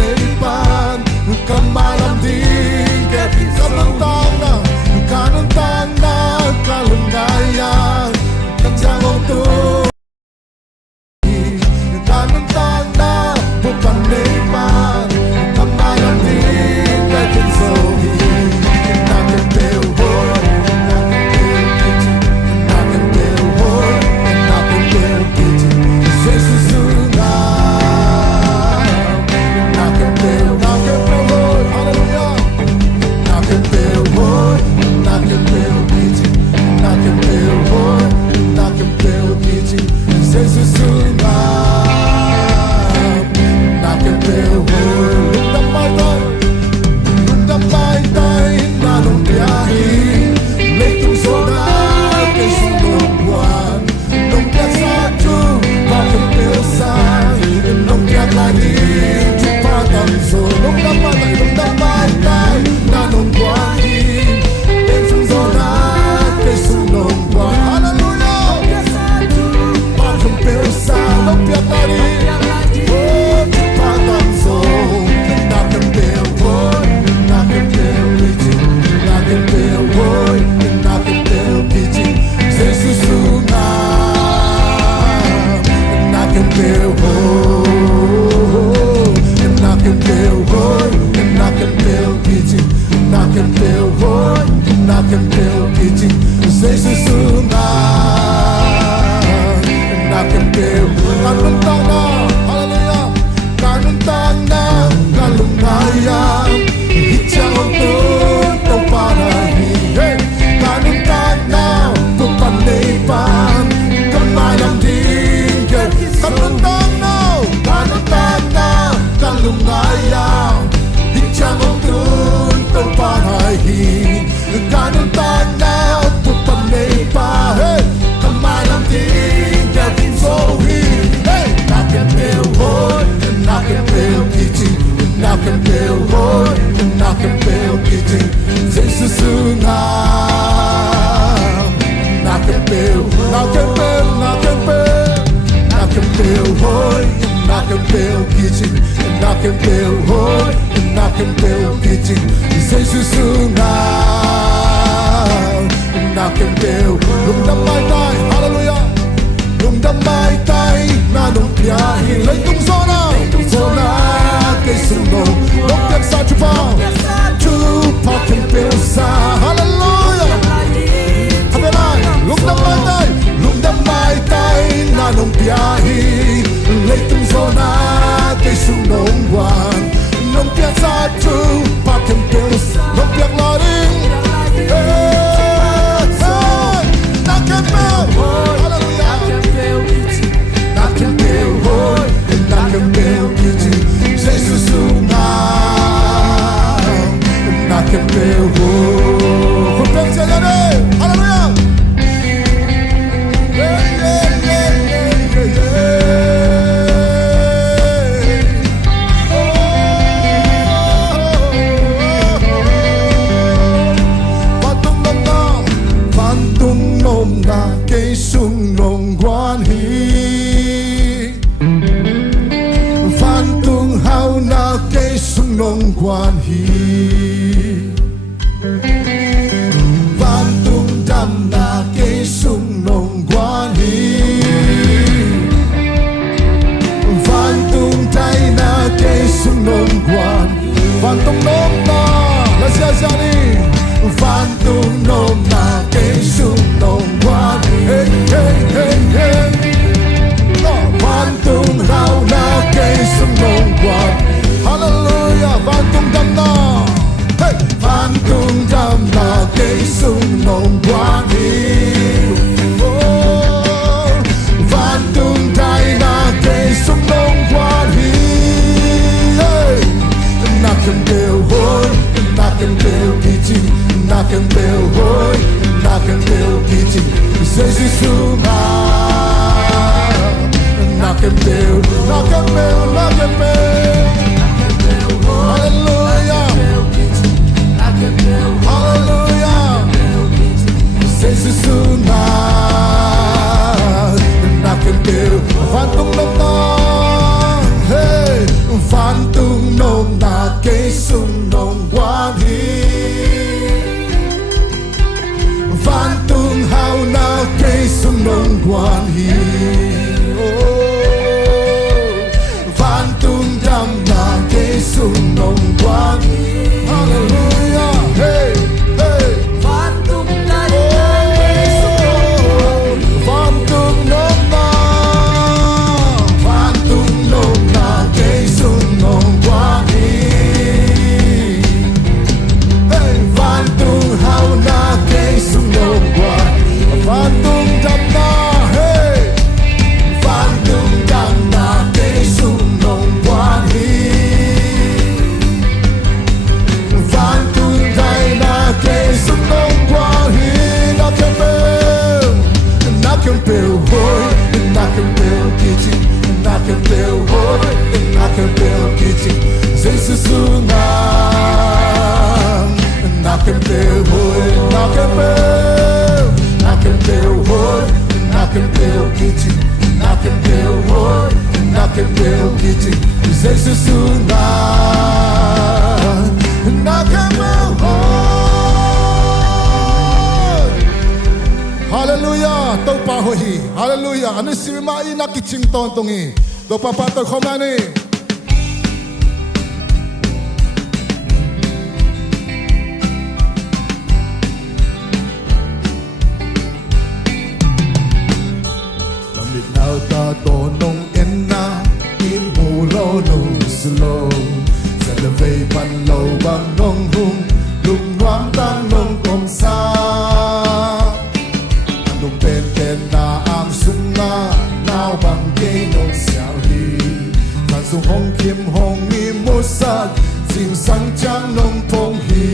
nei pan kamalam din kevin kalantang na kanantang na kalungayan kanjang ong tu kanantang na bukan nei pan kamalam din kevin sohi nakan bel boy nakan bel boy nakan bel kitchen Jesus Phan tung nong, hey, phan tung nong. quan hi van tung đam na cây sung nong quan hi hallelujah hey hey van tung đam na cây sung van tung nong na van tung nong na cây sung nong quan hi hey van tung hao na cây sung nong quan van tung đam na hey van tung đam na cây sung nong quan hi van tung dai na cây sung nong quan hi na kem pel hoi na kem pel kichi na kem pel hoi na kem pel kichi Jesus sunga na kem pel hoi na kem pel hoi na kem pel kichi na kem pel hoi na kem pel kichi Jesus sunga na kem pel hoi hallelujah tau pa hoi hallelujah anu sima ina kiching ton tongi do papa to khomani lamit nau ta to nong enna in mu lo no slow sa le vei pan lo bang nong hum lung wang tang nong kom sa nung pen pen na am sung na nao bang ke nong xiao hi tan sung hong kim hong mi mo sa sing sang chang nong phong hi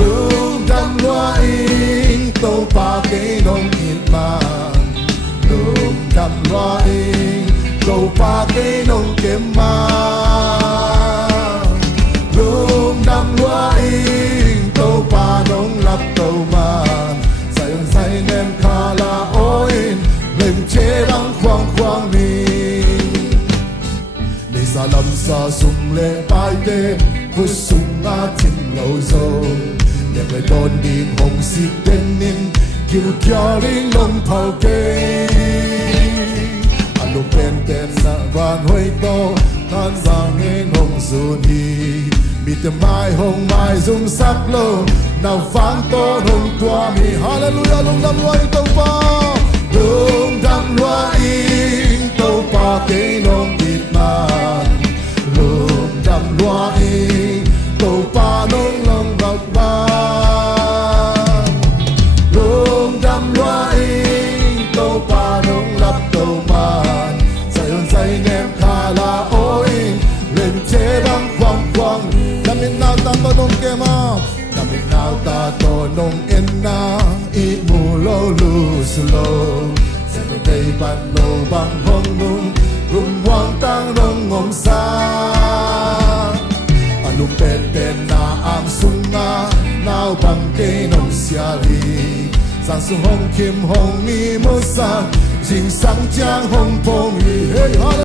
lung dam loa ing to pa ke nong in ma lung dam loa ing to pa ke nong kem ma lung dam loa ing to pa nong lap to ma sai on sai nem khala oin lem che bang khoang khoang mi ni sa lam sa sum le pai te hu sum na tin lo zo le le don ni hong si ten nin kiu kya ring long phao ke alu pen ten na van hoi to tan sang en hong su ni mi te mai hong mai zum sak lo nào vang to hong tua mi hallelujah lung dam loa ing tau pa lung dam loa ing tau pa ke nong it ma lung dam loa ing tau pa nong long bak ba lung dam loa ing tau pa nong lap tau man sai on sai nem khala oin lem che bang quang quang damin na ta to nong ke ma damin na ta to nong en na I mu lo lu slow sa no dei ban lo bang hong nung rum wang tang nong ngom sa alu pen pen na am sung na nao bang ke nong sia li sang su hong kim hong mi mo sa jing sang chang hong pong hi hey